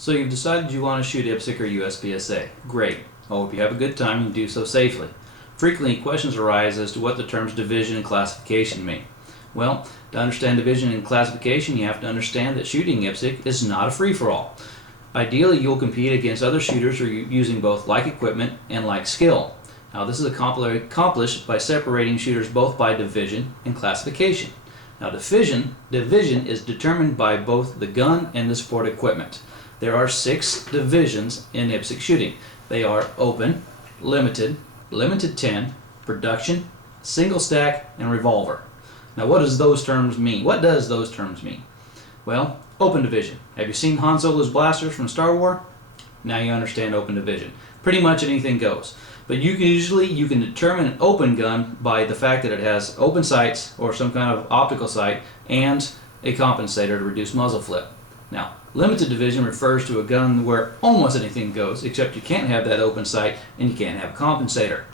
So you've decided you want to shoot IPSC or USPSA. Great. I hope you have a good time and do so safely. Frequently, questions arise as to what the terms division and classification mean. Well, to understand division and classification, you have to understand that shooting IPSC is not a free-for-all. Ideally, you'll compete against other shooters who are using both like equipment and like skill. Now, this is accomplished by separating shooters both by division and classification. Now, division is determined by both the gun and the support equipment. There are 6 divisions in IPSC shooting. They are open, limited, limited 10, production, single stack, and revolver. Now, what does those terms mean? Well, open division. Have you seen Han Solo's blasters from Star Wars? Now you understand open division. Pretty much anything goes. But you can determine an open gun by the fact that it has open sights or some kind of optical sight and a compensator to reduce muzzle flip. Now, limited division refers to a gun where almost anything goes, except you can't have that open sight and you can't have a compensator.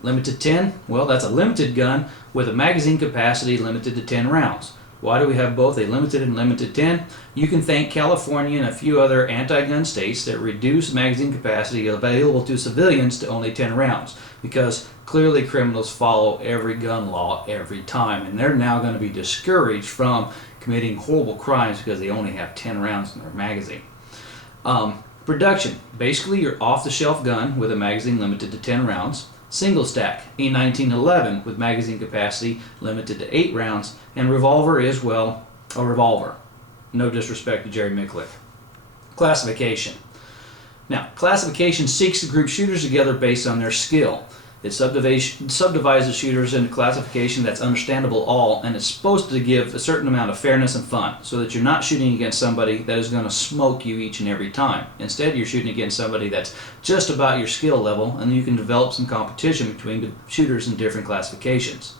Limited 10, well, that's a limited gun with a magazine capacity limited to 10 rounds. Why do we have both a limited and limited 10? You can thank California and a few other anti-gun states that reduce magazine capacity available to civilians to only 10 rounds, because clearly criminals follow every gun law every time, and they're now going to be discouraged from committing horrible crimes because they only have 10 rounds in their magazine. Production, basically your off-the-shelf gun with a magazine limited to 10 rounds. Single stack, a 1911 with magazine capacity limited to 8 rounds, and revolver is, well, a revolver. No disrespect to Jerry Micklick. Classification. Now, classification seeks to group shooters together based on their skill. It subdivides the shooters into classification that's understandable all, and it's supposed to give a certain amount of fairness and fun, so that you're not shooting against somebody that is going to smoke you each and every time. Instead, you're shooting against somebody that's just about your skill level, and you can develop some competition between the shooters in different classifications.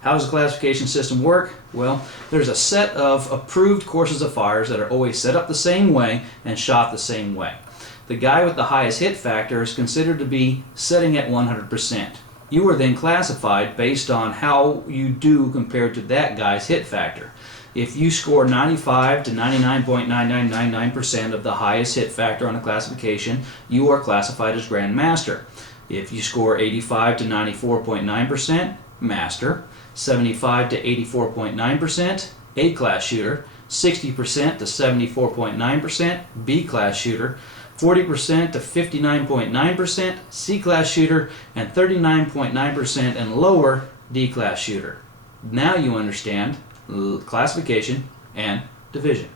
How does the classification system work? Well, there's a set of approved courses of fires that are always set up the same way and shot the same way. The guy with the highest hit factor is considered to be setting at 100%. You are then classified based on how you do compared to that guy's hit factor. If you score 95 to 99.9999% of the highest hit factor on a classification, you are classified as Grand Master. If you score 85 to 94.9%, Master, 75 to 84.9%, A-class shooter, 60% to 74.9%, B-class shooter, 40% to 59.9% C-class shooter, and 39.9% and lower D-class shooter. Now you understand classification and division.